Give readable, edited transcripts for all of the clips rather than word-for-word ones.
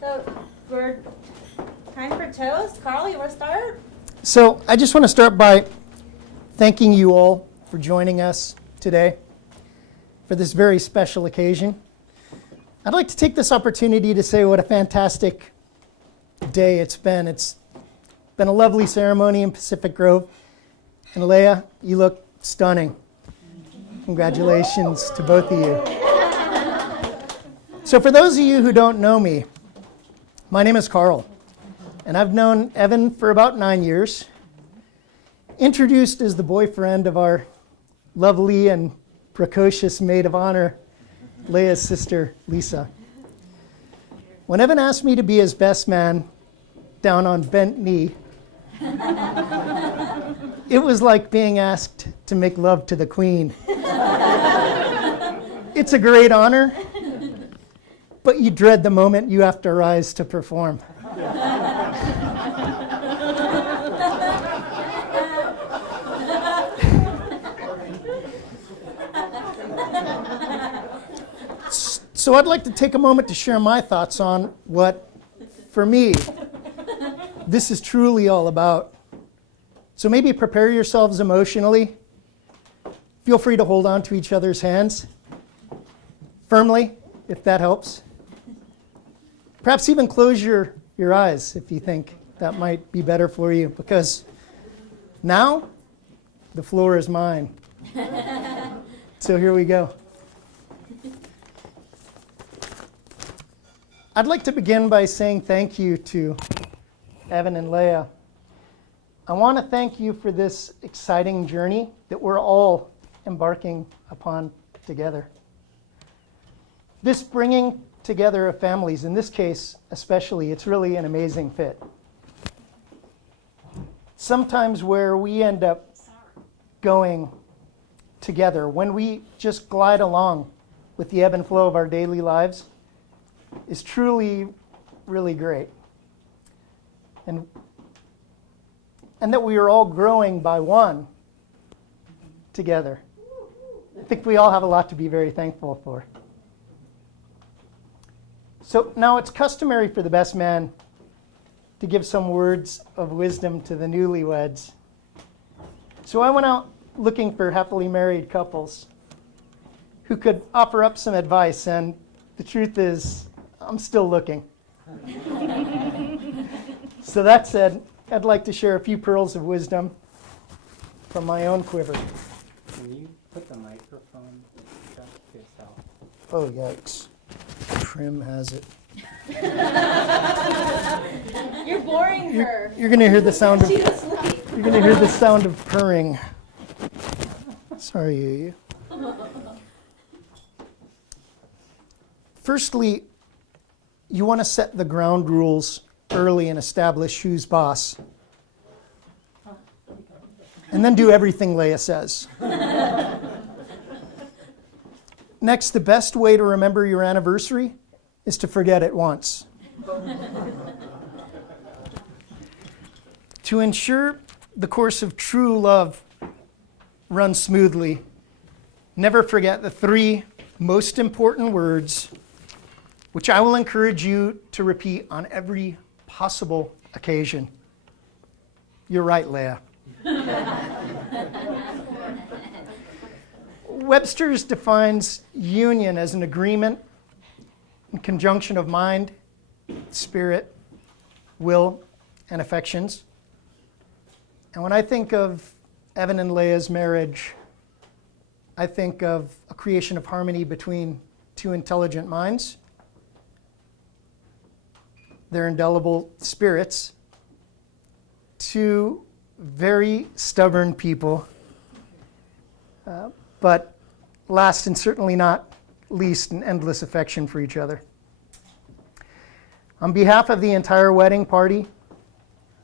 So we're time for toast. Carl, you want to start? So I just want to start by thanking you all for joining us today for this very special occasion. I'd like to take this opportunity to say what a fantastic day it's been. It's been a lovely ceremony in Pacific Grove. And Leah, you look stunning. Congratulations to both of you. So for those of you who don't know me, my name is Carl, and I've known Evan for about 9 years. Introduced as the boyfriend of our lovely and precocious maid of honor, Leah's sister, Lisa. When Evan asked me to be his best man down on bent knee, it was like being asked to make love to the Queen. It's a great honor, but you dread the moment you have to rise to perform. So I'd like to take a moment to share my thoughts on what, for me, this is truly all about. So maybe prepare yourselves emotionally. Feel free to hold on to each other's hands firmly, if that helps. Perhaps even close your eyes if you think that might be better for you, because now the floor is mine. So here we go. I'd like to begin by saying thank you to Evan and Leah. I want to thank you for this exciting journey that we're all embarking upon together. This bringing together of families, in this case especially, it's really an amazing fit. Sometimes where we end up going together, when we just glide along with the ebb and flow of our daily lives, is truly, really great. And that we are all growing by one together. I think we all have a lot to be very thankful for. So now it's customary for the best man to give some words of wisdom to the newlyweds. So I went out looking for happily married couples who could offer up some advice, and the truth is, I'm still looking. So that said, I'd like to share a few pearls of wisdom from my own quiver. Can you put the microphone up to yourself? Oh, yikes. Trim has it. You're boring her. You're going to hear the sound of She's asleep. you're going to hear the sound of purring. Sorry, you. Firstly, you want to set the ground rules early and establish who's boss. And then do everything Leah says. Next, the best way to remember your anniversary is to forget it once. To ensure the course of true love runs smoothly, never forget the 3 most important words, which I will encourage you to repeat on every possible occasion. You're right, Leah. Webster's defines union as an agreement in conjunction of mind, spirit, will, and affections. And when I think of Evan and Leah's marriage, I think of a creation of harmony between 2 intelligent minds, their indelible spirits, 2 very stubborn people, but last and certainly not least, an endless affection for each other. On behalf of the entire wedding party,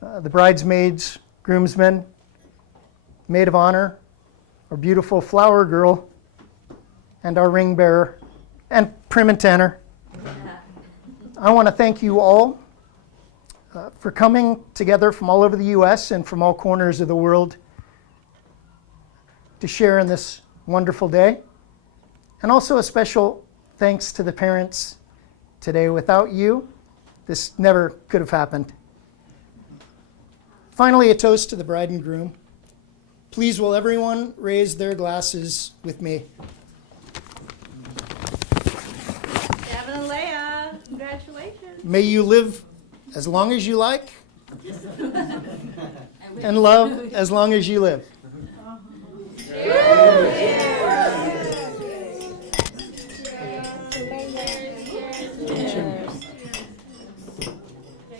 the bridesmaids, groomsmen, maid of honor, our beautiful flower girl, and our ring bearer, and prim and tanner, I want to thank you all for coming together from all over the U.S. and from all corners of the world to share in this wonderful day. And also a special thanks to the parents today. Without you, This never could have happened. Finally, a toast to the bride and groom. Please, will everyone raise their glasses with me? Evan and Leah, congratulations. May you live as long as you like and love as long as you live.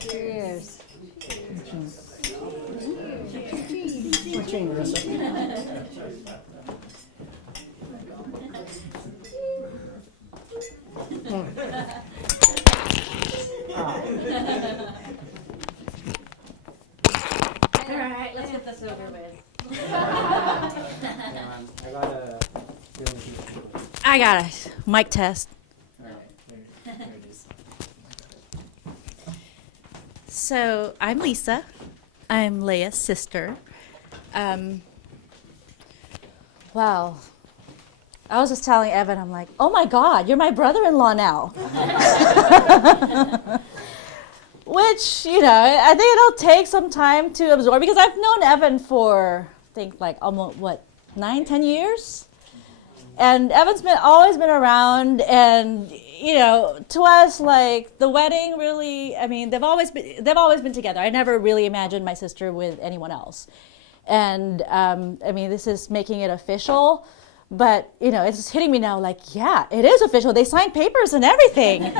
Cheers. What chain, Marissa? All right, let's get this over with. I got a feeling. I got it. Mic test. All right, there it is. So I'm Lisa. I'm Leah's sister. Well, I was just telling Evan, I'm like, oh my God, you're my brother-in-law now. Which, I think it'll take some time to absorb because I've known Evan for, I think, like almost, 9-10 years? And Evan's always been around, and to us, like the wedding really, I mean, they've always been together. I never really imagined my sister with anyone else. And I mean, this is making it official, but it's hitting me now like, yeah, it is official. They signed papers and everything.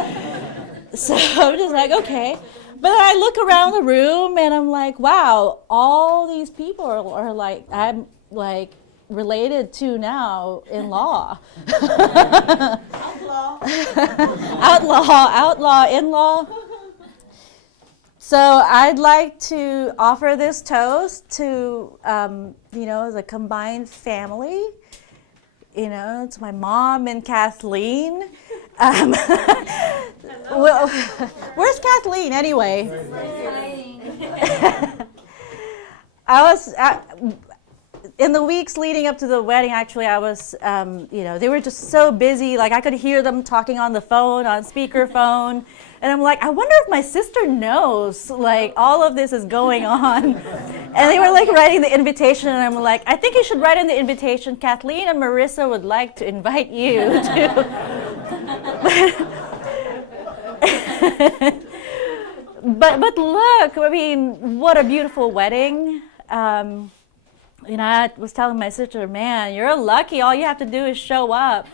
So I'm just like, okay. But I look around the room and I'm like, wow, all these people are like, I'm like related to now in law. Outlaw, in-law. So I'd like to offer this toast to, the combined family, to my mom and Kathleen. Well, where's Kathleen anyway? In the weeks leading up to the wedding, actually, I was, they were just so busy. Like, I could hear them talking on the phone, on speakerphone. And I'm like, I wonder if my sister knows, like, all of this is going on. And they were, like, writing the invitation. And I'm like, I think you should write in the invitation, Kathleen and Marissa would like to invite you to. But look, I mean, what a beautiful wedding. I was telling my sister, man, you're lucky. All you have to do is show up.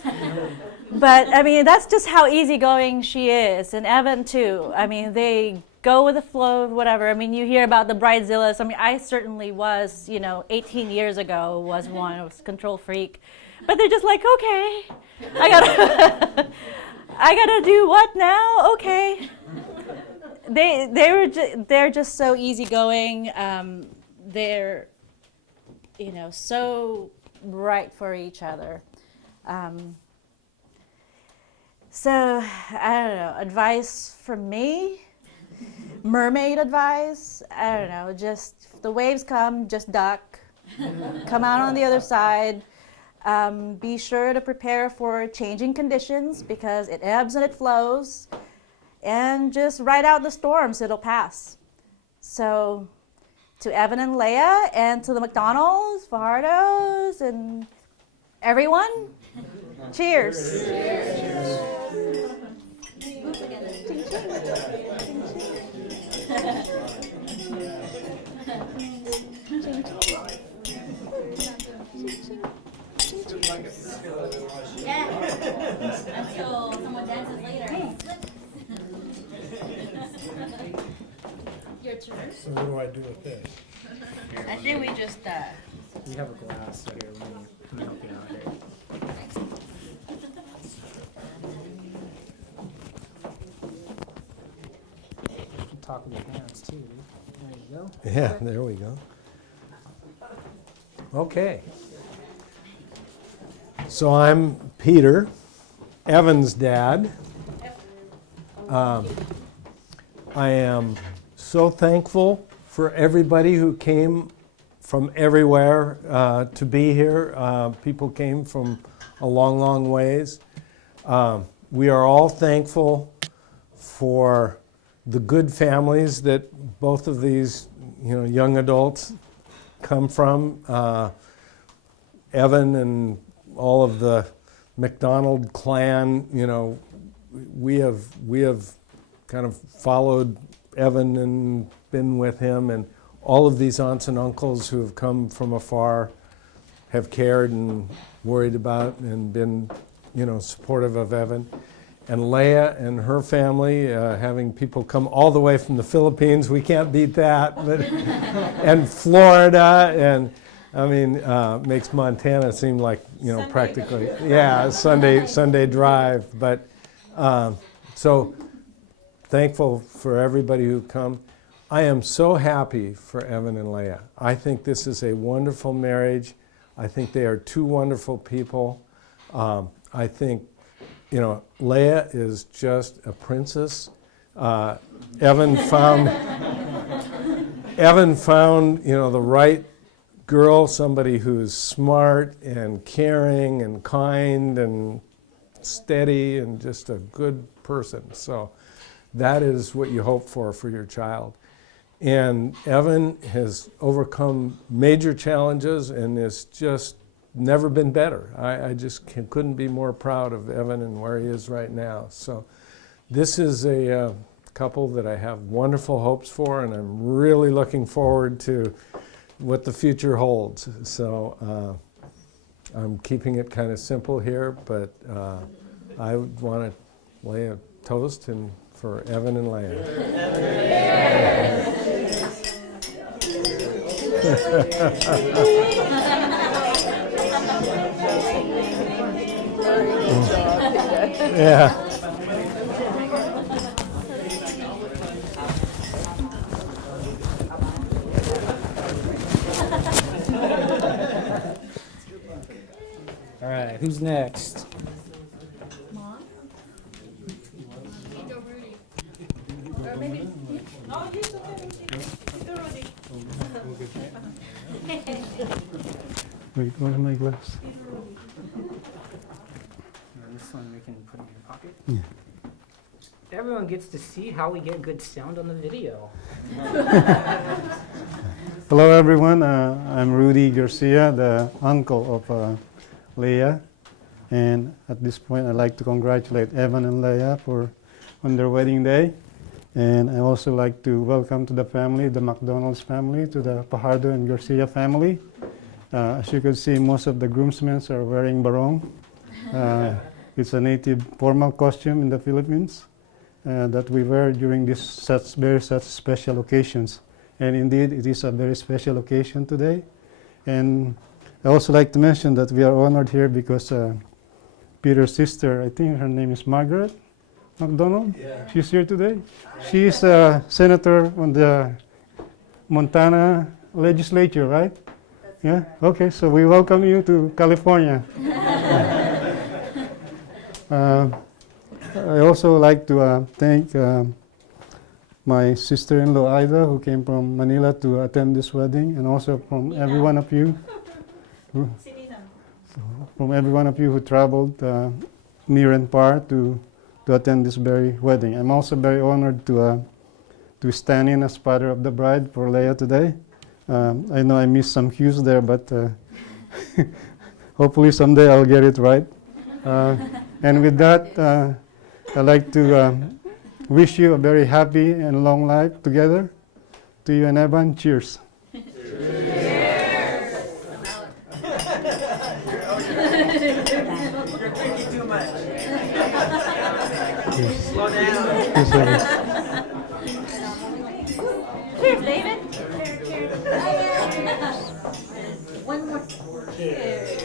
But, I mean, that's just how easygoing she is. And Evan, too. I mean, they go with the flow of whatever. I mean, you hear about the bridezillas. I mean, I certainly was, 18 years ago was one. I was a control freak. But they're just like, okay, I gotta do what now? Okay. They're just so easygoing. They're so right for each other. So, I don't know, advice from me, mermaid advice, I don't know, just if the waves come, just duck, come out on the other side. Be sure to prepare for changing conditions because it ebbs and it flows, and just ride out the storms, it'll pass. So, to Evan and Leah, and to the McDonald's, Fajardo's, and everyone, cheers. Cheers. Yeah, until someone dances later. Your turn. So what do I do with this? I think we just, We have a glass so here. Let me help you out here. You can talk with your hands too. There you go. Yeah, there we go. Okay. So I'm Peter, Evan's dad. I am so thankful for everybody who came from everywhere to be here. People came from a long, long ways. We are all thankful for the good families that both of these, young adults come from. Evan and all of the McDonald clan, we have kind of followed Evan and been with him, and all of these aunts and uncles who have come from afar have cared and worried about and been, supportive of Evan. And Leah and her family, having people come all the way from the Philippines, we can't beat that, but and Florida, and makes Montana seem like, practically, Sunday drive. But so thankful for everybody who come. I am so happy for Evan and Leah. I think this is a wonderful marriage. I think they are two wonderful people. I think, Leah is just a princess. Evan found, the right girl, somebody who's smart and caring and kind and steady and just a good person. So that is what you hope for your child. And Evan has overcome major challenges and is just never been better. I just couldn't be more proud of Evan and where he is right now. So this is a couple that I have wonderful hopes for, and I'm really looking forward to what the future holds. So I'm keeping it kind of simple here, but I would want to lay a toast for Evan and Leah. Yeah. All right, who's next? Mom? Rudy. Or maybe. Oh, he's okay. Wait, where's my glass? This one we can put in your pocket. Yeah. Everyone gets to see how we get good sound on the video. Hello, everyone. I'm Rudy Garcia, the uncle of Leah. And at this point, I'd like to congratulate Evan and Leah on their wedding day. And I also like to welcome to the family, the McDonald's family, to the Pajardo and Garcia family. As you can see, most of the groomsmen are wearing barong. It's a native formal costume in the Philippines that we wear during such special occasions. And indeed, it is a very special occasion today. And I also like to mention that we are honored here because Peter's sister, I think her name is Margaret McDonald. Yeah. She's here today. She's a senator on the Montana legislature, right? Yeah? Okay, so we welcome you to California. I also like to thank my sister-in-law Ida, who came from Manila to attend this wedding, and also from every one of you, who traveled near and far to attend this very wedding. I'm also very honored to stand in as father of the bride for Leah today. I know I missed some cues there, but hopefully someday I'll get it right. And with that, I'd like to wish you a very happy and long life together. To you and Evan, cheers. You're drinking too much. Slow down. Cheers, David. Cheers. One more. Cheers.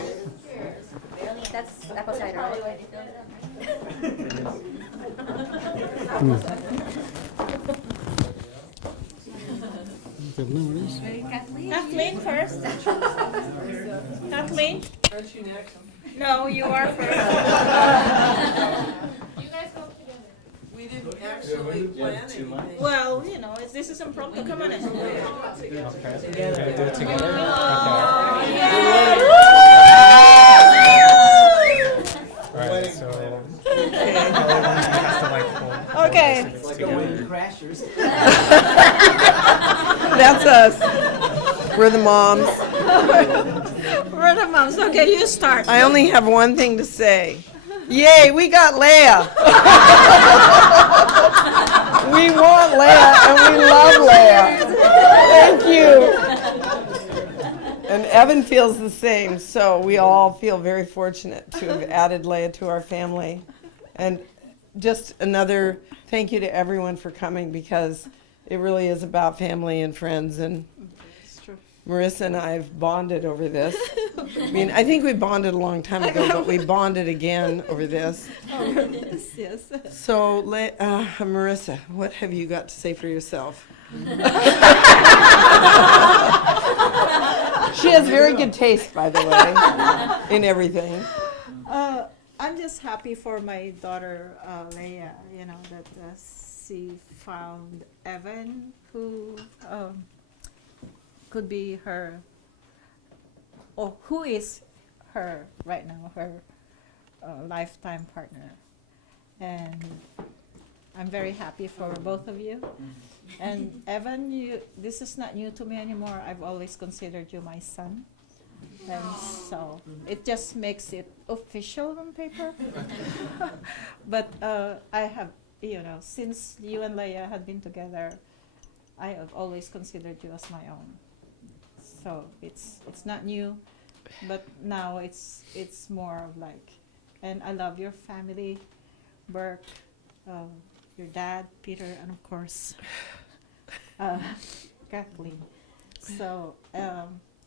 That's apple cider, right? Kathleen first. Kathleen? Aren't you next? No, you are first. You guys go together. We didn't actually plan anything. Well, this is impromptu. Come on in. Okay. Gotta do it together? Alright, so pass the microphone. Okay. It's like a wedding Crashers. That's us. We're the moms. We're the moms. Okay, you start. I only have one thing to say. Yay, we got Leah. We want Leah and we love Leah. Thank you. And Evan feels the same, so we all feel very fortunate to have added Leah to our family. And just another thank you to everyone for coming, because it really is about family and friends. And Marissa and I have bonded over this. I mean, I think we bonded a long time ago, but we bonded again over this. Yes. So, Marissa, what have you got to say for yourself? She has very good taste, by the way, in everything. I'm just happy for my daughter Leah, that she found Evan, who could be her, or who is her right now, her lifetime partner. And I'm very happy for both of you. And Evan, this is not new to me anymore. I've always considered you my son. And so it just makes it official on paper. But I have, since you and Leah had been together, I have always considered you as my own. So it's not new, but now it's more of like, and I love your family, Burke, your dad, Peter, and of course, Kathleen. So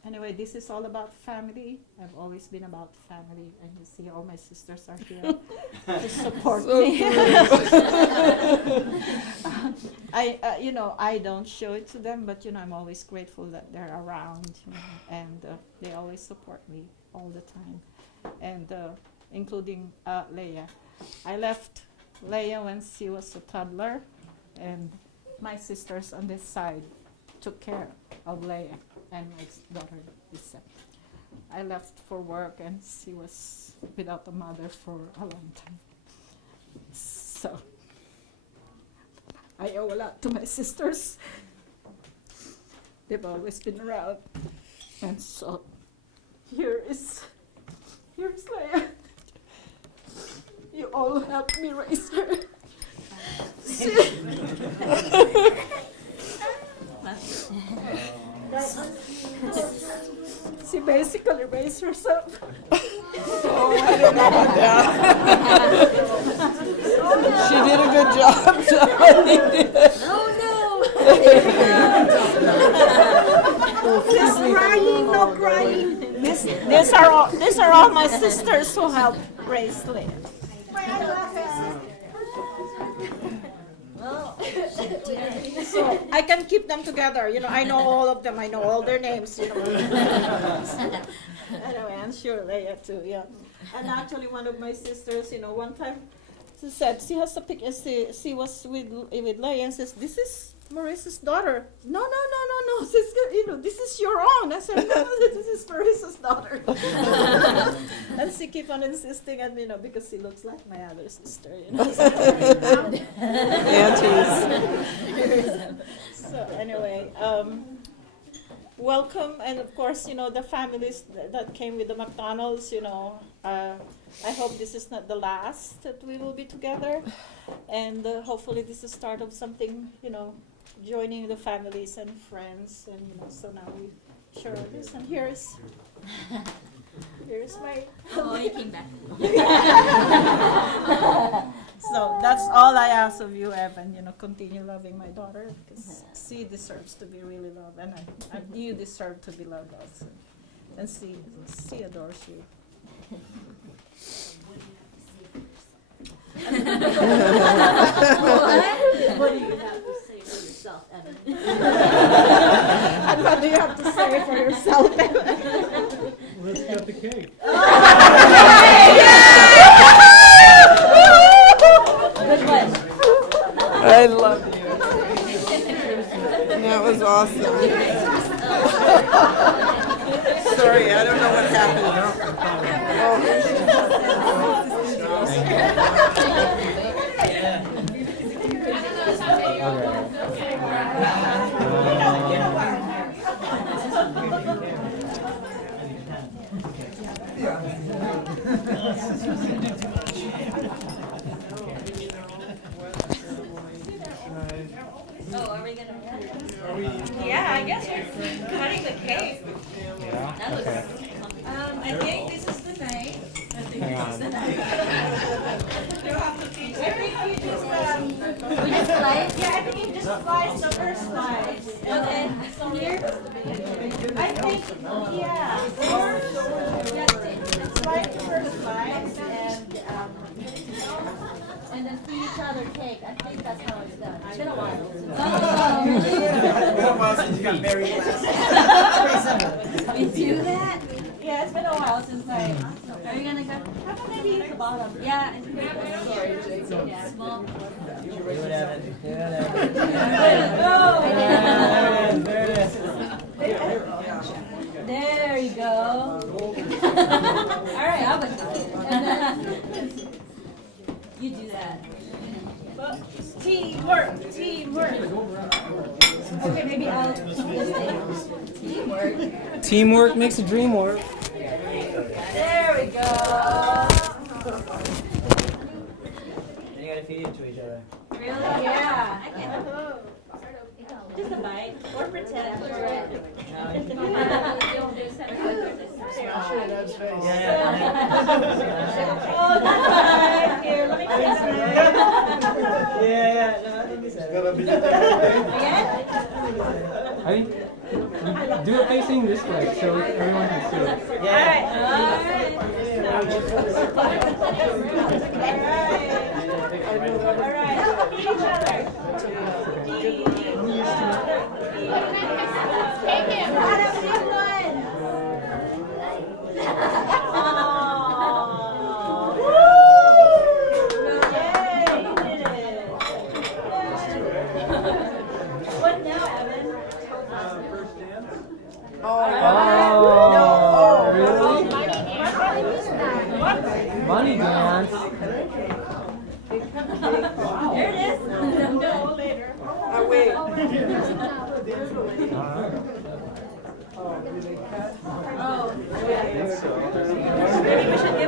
anyway, this is all about family. I've always been about family, and you see all my sisters are here to support me. I don't show it to them, but I'm always grateful that they're around, and they always support me all the time, and including Leah. I left Leah when she was a toddler, and my sisters on this side took care of Leah and my daughter Lisa. I left for work, and she was without a mother for a long time. So I owe a lot to my sisters. They've always been around, and so here's Leah. You all helped me raise her. She basically raised herself. Oh, I don't know about that. She did a good job. Somebody did. No crying. These are all my sisters who helped raise Leah. So I can keep them together. I know all of them. I know all their names. Anyway, I'm sure Leah too. Yeah. And actually, one of my sisters, one time, she said she has a picture. She was with Leah and says, "This is Marissa's daughter." No. She's, this is your own. I said, "No, this is Marissa's daughter." And she keep on insisting, and because she looks like my other sister. Aunties. So anyway, welcome, and of course, the families that came with the McDonald's. I hope this is not the last that we will be together, and hopefully this is the start of something. Joining the families and friends, and so now we share this. And here's my. Oh, you came back. So that's all I ask of you, Evan. Continue loving my daughter, because she deserves to be really loved, and you deserve to be loved also. And she adores you. What do you have to say for yourself, Evan? And what do you have to say for yourself, Evan? Let's cut the cake. Good one. I love you. That was awesome. Sorry, I don't know what happened. Oh. Oh, are we gonna? Yeah, I guess we're cutting the cake. Yeah? That looks. Okay. I think this is the night. Hang on. I think you just, We just slice. yeah, I think you just slice the first slice. And then here. I think, yeah. Slice the first slice and then feed each other cake. I think that's how it's done. It's been a while. We do that? Yeah, it's been a while since I. Are you gonna go? How about maybe at the bottom? Yeah. Yeah. Small. There you go. All right, I'll put And then you do that. teamwork, teamwork. Okay, maybe I'll this thing. Teamwork. Teamwork makes the dream work. There we go. And you gotta feed it to each other. Really? Yeah. Just a bite or pretend for it. Oh, that's fine. Here, let me kiss you. Yeah. No, I think it's Again? I think you do it facing this way so everyone can see it. All right. All right. Eat each other. Take it. Have a good one. Aw. Woo! Yay, you did it. What now, Evan? Money dance. There it is. No, later. Oh, wait. Maybe we should give